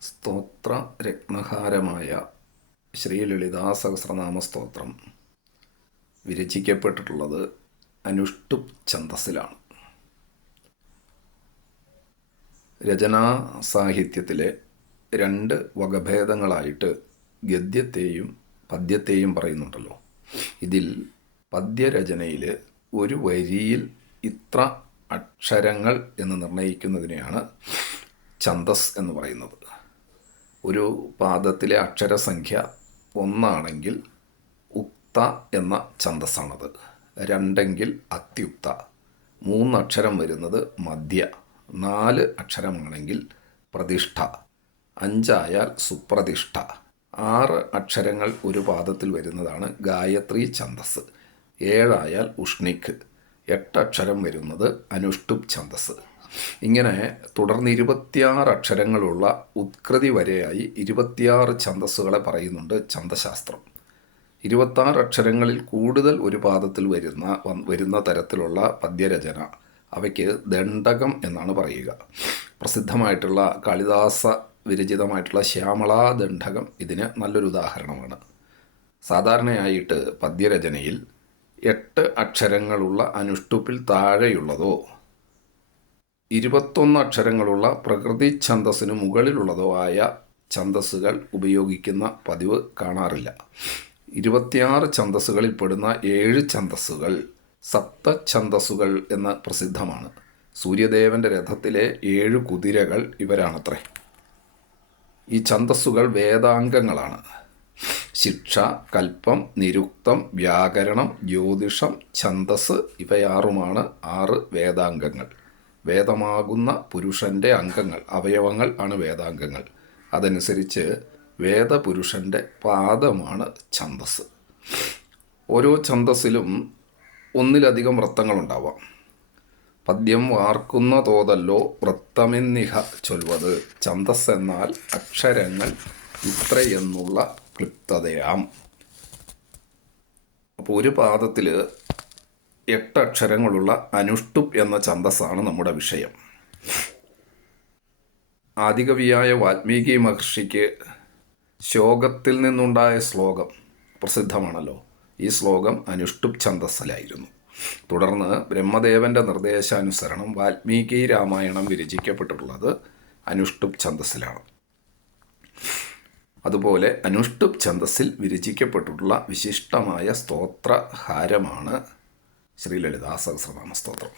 സ്തോത്ര രത്നഹാരമായ ശ്രീലളിതാ സഹസ്രനാമ സ്തോത്രം വിരചിക്കപ്പെട്ടിട്ടുള്ളത് അനുഷ്ടുപ് ഛന്ദസ്സിലാണ്. രചനാ സാഹിത്യത്തിലെ രണ്ട് വകഭേദങ്ങളായിട്ട് ഗദ്യത്തെയും പദ്യത്തെയും പറയുന്നുണ്ടല്ലോ. ഇതിൽ പദ്യരചനയിൽ ഒരു വരിയിൽ ഇത്ര അക്ഷരങ്ങൾ എന്ന് നിർണയിക്കുന്നതിനെയാണ് ഛന്ദസ് എന്ന് പറയുന്നത്. ഒരു പാദത്തിലെ അക്ഷരസംഖ്യ ഒന്നാണെങ്കിൽ ഉക്ത എന്ന ഛന്ദസ്സാണത്. രണ്ടെങ്കിൽ അത്യുക്ത. മൂന്നക്ഷരം വരുന്നത് മധ്യ. നാല് അക്ഷരമാണെങ്കിൽ പ്രതിഷ്ഠ. അഞ്ചായാൽ സുപ്രതിഷ്ഠ. ആറ് അക്ഷരങ്ങൾ ഒരു പാദത്തിൽ വരുന്നതാണ് ഗായത്രി ഛന്ദസ് ഏഴായാൽ ഉഷ്ണിക്ക് എട്ടക്ഷരം വരുന്നത് അനുഷ്ടുപ് ഛന്ദസ് ഇങ്ങനെ തുടർന്ന് ഇരുപത്തിയാറ് അക്ഷരങ്ങളുള്ള ഉത്കൃതി വരെയായി ഇരുപത്തിയാറ് ഛന്ദസ്സുകളെ പറയുന്നുണ്ട് ഛന്ദശാസ്ത്രം. ഇരുപത്താറ് അക്ഷരങ്ങളിൽ കൂടുതൽ ഒരു പാദത്തിൽ വരുന്ന വരുന്ന തരത്തിലുള്ള പദ്യരചന. അവയ്ക്ക് ദണ്ഡകം എന്നാണ് പറയുക. പ്രസിദ്ധമായിട്ടുള്ള കാളിദാസ വിരചിതമായിട്ടുള്ള ശ്യാമളാ ദണ്ഡകം ഇതിന് നല്ലൊരു ഉദാഹരണമാണ്. സാധാരണയായിട്ട് പദ്യരചനയിൽ എട്ട് അക്ഷരങ്ങളുള്ള അനുഷ്ടുപ്പിൽ താഴെയുള്ളതോ ഇരുപത്തൊന്ന് അക്ഷരങ്ങളുള്ള പ്രകൃതി ഛന്ദസ്സിന് മുകളിലുള്ളതോ ആയ ഛന്ദസ്സുകൾ ഉപയോഗിക്കുന്ന പതിവ് കാണാറില്ല. ഇരുപത്തിയാറ് ഛന്ദസ്സുകളിൽ പെടുന്ന ഏഴ് ഛന്ദസ്സുകൾ സപ്ത ഛന്ദസ്സുകൾ എന്ന് പ്രസിദ്ധമാണ്. സൂര്യദേവന്റെ രഥത്തിലെ ഏഴ് കുതിരകൾ ഇവരാണത്രേ. ഈ ഛന്ദസ്സുകൾ വേദാംഗങ്ങളാണ്. ശിക്ഷ കൽപ്പം നിരുക്തം വ്യാകരണം ജ്യോതിഷം ഛന്ദസ് ഇവയാറുമാണ് ആറ് വേദാംഗങ്ങൾ. വേദമാകുന്ന പുരുഷന്റെ അംഗങ്ങൾ അവയവങ്ങൾ ആണ് വേദാംഗങ്ങൾ. അതനുസരിച്ച് വേദപുരുഷന്റെ പാദമാണ് ഛന്തസ് ഓരോ ഛന്തസ്സിലും ഒന്നിലധികം വൃത്തങ്ങളുണ്ടാവാം പദ്യം വാർക്കുന്ന തോതല്ലോ വൃത്തമെന്നിഹ ചൊൽവത് ഛന്തസ് എന്നാൽ അക്ഷരങ്ങൾ ഇത്രയെന്നുള്ള ക്ലിപ്തതയാം. അപ്പോൾ ഒരു പാദത്തിൽ എട്ട് അക്ഷരങ്ങളുള്ള അനുഷ്ടുപ് എന്ന ഛന്തസ്സാണ് നമ്മുടെ വിഷയം. ആദികവിയായ വാൽമീകി മഹർഷിക്ക് ശോകത്തിൽ നിന്നുണ്ടായ ശ്ലോകം പ്രസിദ്ധമാണല്ലോ. ഈ ശ്ലോകം അനുഷ്ടുപ് ഛന്ദസ്സിലായിരുന്നു. തുടർന്ന് ബ്രഹ്മദേവന്റെ നിർദ്ദേശാനുസരണം വാൽമീകി രാമായണം വിരചിക്കപ്പെട്ടിട്ടുള്ളത് അനുഷ്ടുപ് ഛന്തസ്സിലാണ് അതുപോലെ അനുഷ്ടുപ് ഛന്തസ്സിൽ വിരചിക്കപ്പെട്ടിട്ടുള്ള വിശിഷ്ടമായ സ്തോത്രഹാരമാണ് ശ്രീലളിതാ സഹസ്രനാമ സ്തോത്രം.